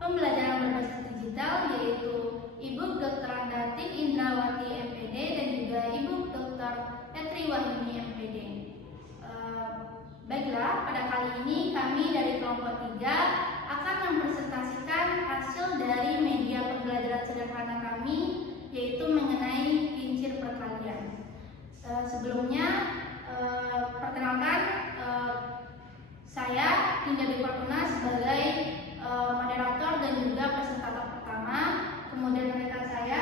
pembelajaran berbasis digital, yaitu Ibu Dr. Andati Indrawati MPD dan juga Ibu Dr. Petri Wahyuni MPD. Baiklah, pada kali ini kami dari kelompok 3 akan mempresentasikan hasil dari media pembelajaran sederhana kami, yaitu mengenai kincir perkalian. Sebelumnya, perkenalkan, saya Dinda Dewi Fortuna sebagai moderator dan juga presentator pertama. Kemudian rekan saya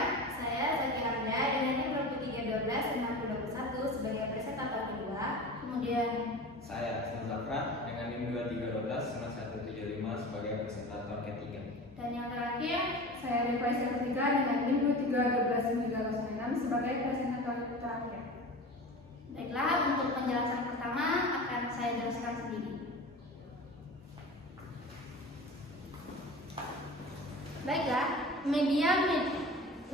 Zaki Arda dengan 2312-6021 sebagai presentator kedua. Kemudian saya Zafran dengan NIM 2312-9175 sebagai presentator ketiga. Dan yang terakhir, saya Revaisa ketiga dengan NIM 2312-1906 sebagai presentator terakhir. baiklah, untuk penjelasan pertama akan saya jelaskan sendiri. Baiklah,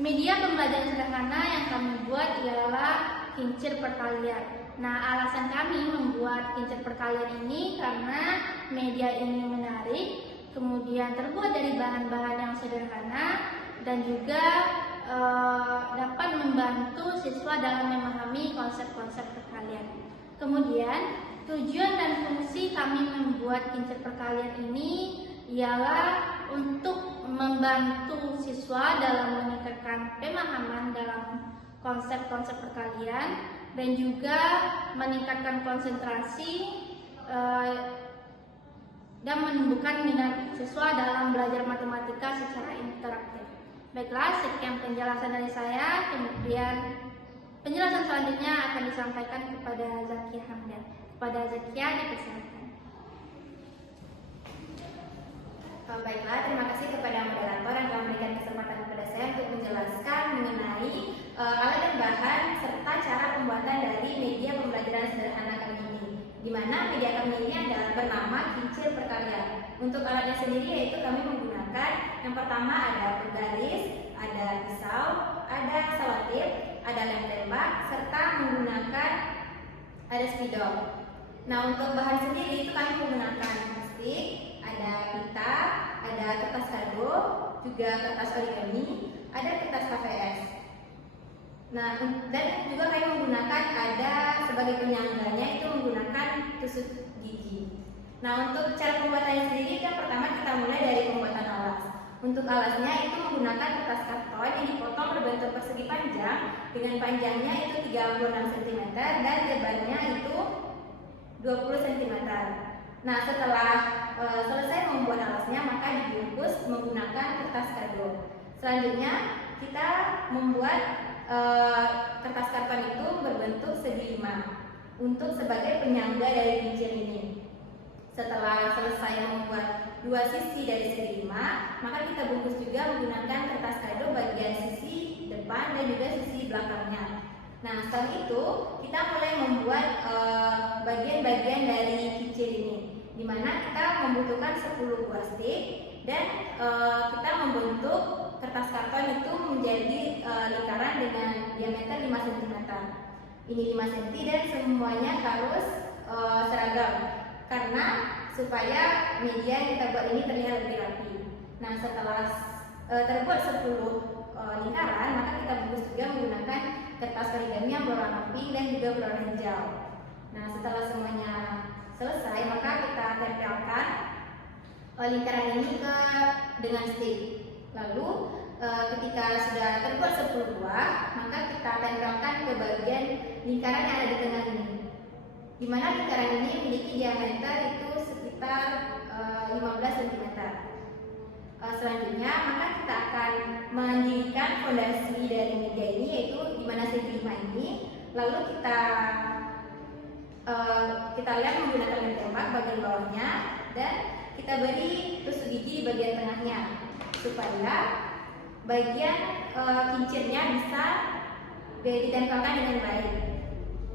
media pembelajaran sederhana yang kami buat ialah kincir perkalian. Nah, alasan kami membuat kincir perkalian ini karena media ini menarik, kemudian terbuat dari bahan-bahan yang sederhana, dan juga dapat membantu siswa dalam memahami konsep-konsep perkalian. Kemudian, tujuan dan fungsi kami membuat kincir perkalian ini ialah untuk membantu siswa dalam meningkatkan pemahaman dalam konsep-konsep perkalian dan juga meningkatkan konsentrasi dan menumbuhkan minat siswa dalam belajar matematika secara interaktif. Baiklah, sekian penjelasan dari saya. Kemudian penjelasan selanjutnya akan disampaikan kepada Zakia Hamdan. Kepada Zakia dipersilakan. Baiklah, terima kasih kepada moderator yang telah memberikan kesempatan kepada saya untuk menjelaskan mengenai alat dan bahan serta cara pembuatan dari media pembelajaran sederhana kami ini. Di mana media kami ini adalah bernama kincir perkalian. Untuk alatnya sendiri yaitu kami menggunakan yang pertama ada penggaris, ada pisau, ada selotip, ada lem tembak, serta menggunakan ada spidol. Nah, untuk bahan sendiri itu kami menggunakan stick, ada pita, ada kertas kado, juga kertas origami, ada kertas KPS. Nah, dan juga kami menggunakan ada sebagai penyangganya itu menggunakan tusuk gigi. Nah, untuk cara pembuatannya sendiri yang pertama kita mulai dari pembuatan alas. Untuk alasnya itu menggunakan kertas karton yang dipotong berbentuk persegi panjang dengan panjangnya itu 36 cm dan lebarnya itu 20 cm. Nah, setelah selesai membuat alasnya maka dibungkus menggunakan kertas kado. Selanjutnya kita membuat kertas karton itu berbentuk segi 5 untuk sebagai penyangga dari kincir ini. Setelah selesai membuat dua sisi dari segi 5, maka kita bungkus juga menggunakan kertas kado bagian sisi depan dan juga sisi belakangnya. Nah, setelah itu kita mulai membuat bagian-bagian dari kincir ini, di mana kita membutuhkan 10 buah stick dan kita membentuk kertas karton itu menjadi lingkaran dengan diameter 5 cm. Ini 5 cm dan semuanya harus seragam karena supaya media yang kita buat ini terlihat lebih rapi. Nah, setelah terbuat 10 lingkaran, maka kita bungkus juga menggunakan kertas origami yang berwarna pink dan juga berwarna hijau. Nah, setelah semuanya selesai, maka kita tempelkan lingkaran ini dengan stick. Lalu ketika sudah terbuat 10 buah, maka kita tempelkan ke bagian lingkaran yang ada di tengah ini, di mana lingkaran ini memiliki diameter itu sekitar 15 cm. Selanjutnya, maka kita akan mendirikan fondasi dari media ini, yaitu di mana segi 5 ini. Lalu kita lihat menggunakan lem tembak bagian bawahnya dan kita beri tusuk gigi di bagian tengahnya supaya bagian kincirnya bisa ditempelkan dengan baik.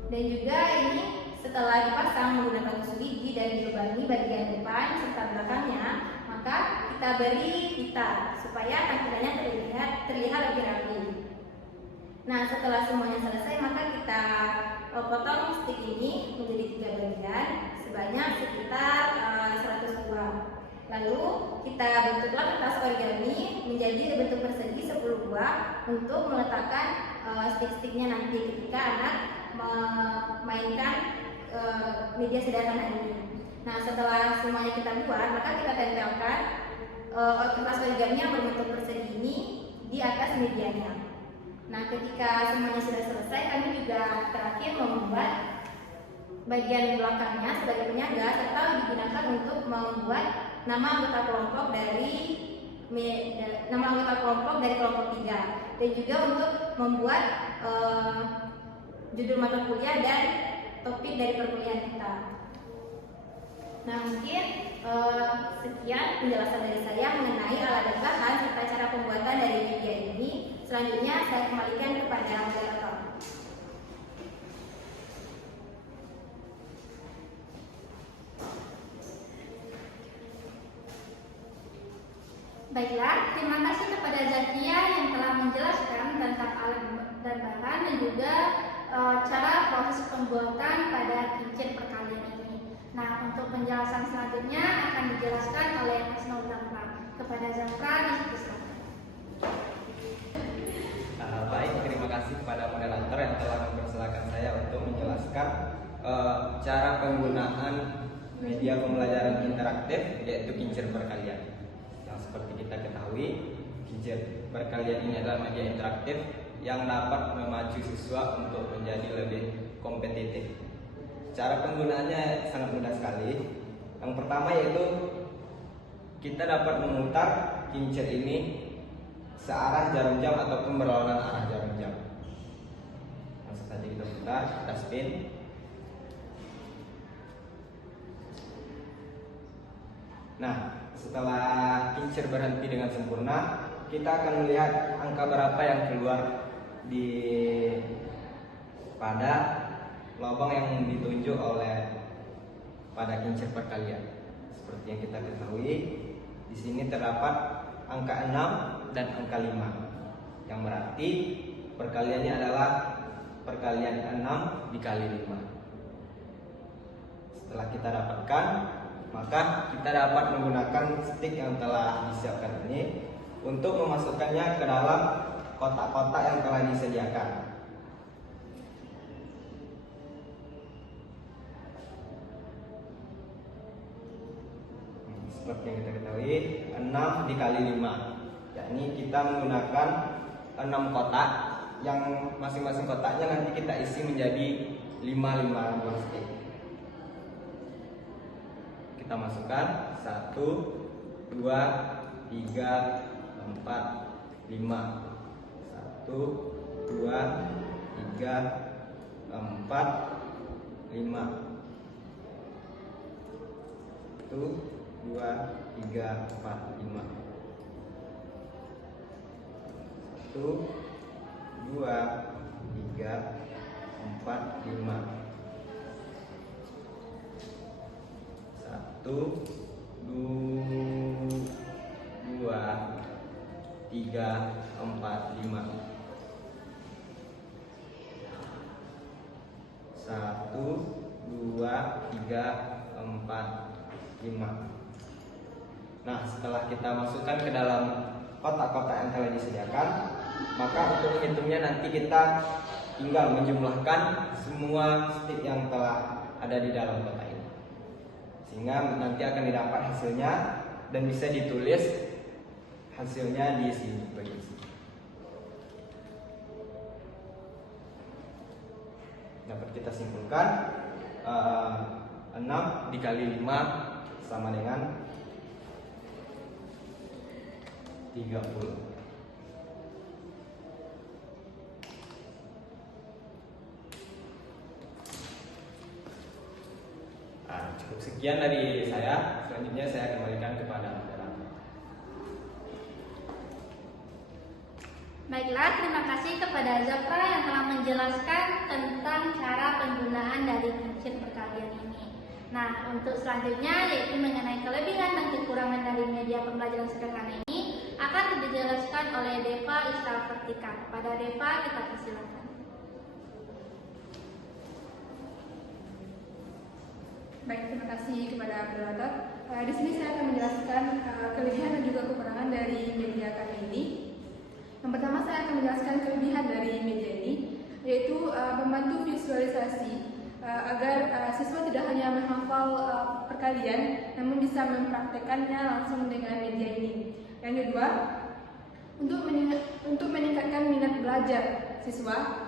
Dan juga ini setelah dipasang menggunakan tusuk gigi dan dilubangi bagian depan serta belakangnya, maka kita beri pita supaya tampilannya terlihat lebih rapi. Nah, setelah semuanya selesai, maka kita potong stick ini menjadi 3 bagian sebanyak sekitar 100 buah. Lalu kita bentuklah kertas origami menjadi bentuk persegi 10 buah untuk meletakkan stick-sticknya nanti ketika anak memainkan media sederhana ini. Nah, setelah semuanya kita buat, maka kita tempelkan kertas origami yang berbentuk persegi ini di atas medianya. Nah, ketika semuanya sudah selesai, kami juga terakhir membuat bagian belakangnya sebagai penyangga serta digunakan untuk membuat nama anggota kelompok dari kelompok 3 dan juga untuk membuat judul mata kuliah dan topik dari perkuliahan kita. Nah, mungkin sekian penjelasan dari saya mengenai alat dan bahan serta cara pembuatan dari media ini. Selanjutnya saya kembalikan kepada moderator. Baiklah, terima kasih kepada Zakia yang telah menjelaskan tentang alat dan bahan dan juga cara proses pembuatan pada kincir perkalian ini. Nah, untuk penjelasan selanjutnya akan dijelaskan oleh Mas Zafra. Kepada Zafra, disilakan. Baik, terima kasih kepada moderator yang telah mempersilahkan saya untuk menjelaskan cara penggunaan media pembelajaran interaktif yaitu kincir perkalian. Yang seperti kita ketahui, kincir perkalian ini adalah media interaktif yang dapat memacu siswa untuk menjadi lebih kompetitif. Cara penggunaannya sangat mudah sekali. Yang pertama yaitu kita dapat memutar kincir ini searah jarum jam ataupun berlawanan arah jarum jam. Langsung saja kita putar, kita spin. Nah, setelah kincir berhenti dengan sempurna, kita akan melihat angka berapa yang keluar pada lubang yang ditunjuk oleh pada kincir perkalian. Seperti yang kita ketahui, di sini terdapat angka 6 dan angka 5, yang berarti perkaliannya adalah perkalian 6 dikali 5. Setelah kita dapatkan, maka kita dapat menggunakan stick yang telah disiapkan ini untuk memasukkannya ke dalam kotak-kotak yang telah disediakan. Seperti yang kita ketahui, 6 dikali 5, yakni kita menggunakan 6 kotak yang masing-masing kotaknya nanti kita isi menjadi 5 buah stick. Kita masukkan 1, 2, 3, 4, 5. 1, 2, 3, 4, 5. 1, 2, 3, 4, 5. 1, 2, 3, 4, 5. 1, 2, 3, 4, 5. 1, 2, 3, 4, 5. Nah, setelah kita masukkan ke dalam kotak-kotak yang telah disediakan, maka untuk menghitungnya nanti kita tinggal menjumlahkan semua stick yang telah ada di dalam kotak ini, sehingga nanti akan didapat hasilnya dan bisa ditulis hasilnya di sini. Dapat kita simpulkan 6 dikali 5 sama dengan 30. Cukup sekian dari saya. Selanjutnya saya kembalikan kepada moderator. Baiklah, terima kasih kepada Zafra yang telah menjelaskan tentang cara penggunaan dari kincir perkalian ini. Nah, untuk selanjutnya yaitu mengenai kelebihan dan kekurangan dari media pembelajaran sederhana ini akan dijelaskan oleh Deva Istalvertika. Pada Deva kita persilakan. Baik, terima kasih kepada moderator. Di sini saya akan menjelaskan kelebihan dan juga kekurangan dari media kami ini. Yang pertama saya akan menjelaskan kelebihan dari media ini, yaitu membantu visualisasi agar siswa tidak hanya menghafal perkalian, namun bisa mempraktekannya langsung dengan media ini. Yang kedua, untuk meningkatkan minat belajar siswa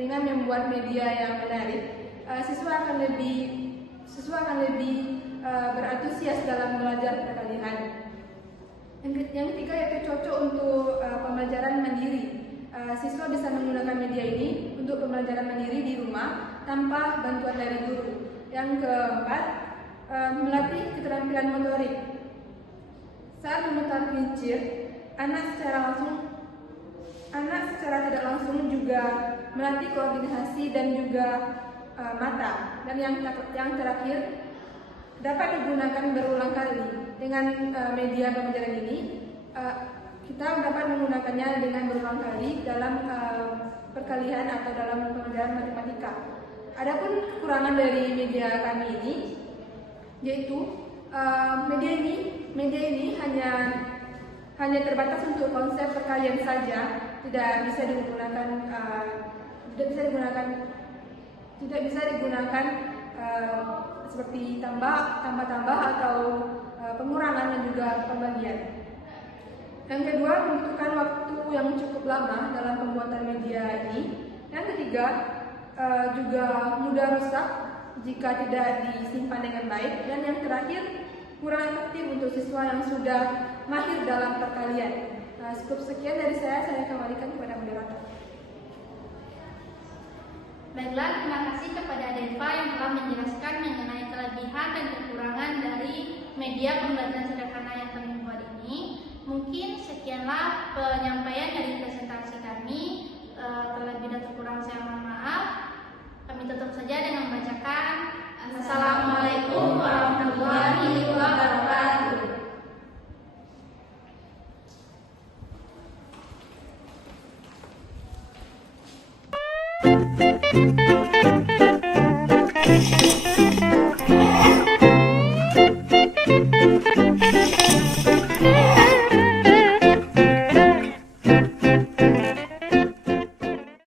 dengan membuat media yang menarik, siswa akan lebih berantusias dalam belajar perkalian. Yang ketiga yaitu cocok untuk pembelajaran mandiri. Siswa bisa menggunakan media ini untuk pembelajaran mandiri di rumah tanpa bantuan dari guru. Yang keempat, melatih keterampilan motorik. Saat memutar kincir, anak secara tidak langsung juga melatih koordinasi dan juga mata. Dan yang terakhir, dapat digunakan berulang kali. Dengan media pembelajaran ini, kita dapat menggunakannya dengan berulang kali dalam perkalian atau dalam pembelajaran matematika. Adapun kekurangan dari media kami ini, yaitu media ini hanya terbatas untuk konsep perkalian saja, tidak bisa digunakan seperti tambah atau pengurangan dan juga pembagian. Yang kedua, membutuhkan waktu yang cukup lama dalam pembuatan media ini. Yang ketiga, juga mudah rusak jika tidak disimpan dengan baik. Dan yang terakhir, kurang efektif untuk siswa yang sudah mahir dalam perkalian. Cukup sekian dari saya kembalikan kepada moderator. Baiklah, terima kasih kepada Deva yang telah menjelaskan mengenai kelebihan dan kekurangan dari media pembelajaran sederhana yang kami buat ini. Mungkin sekianlah penyampaian dari presentasi kami. Terlebih dan terkurang saya mohon maaf. Kami tutup saja dengan membacakan Assalamualaikum warahmatullahi wabarakatuh.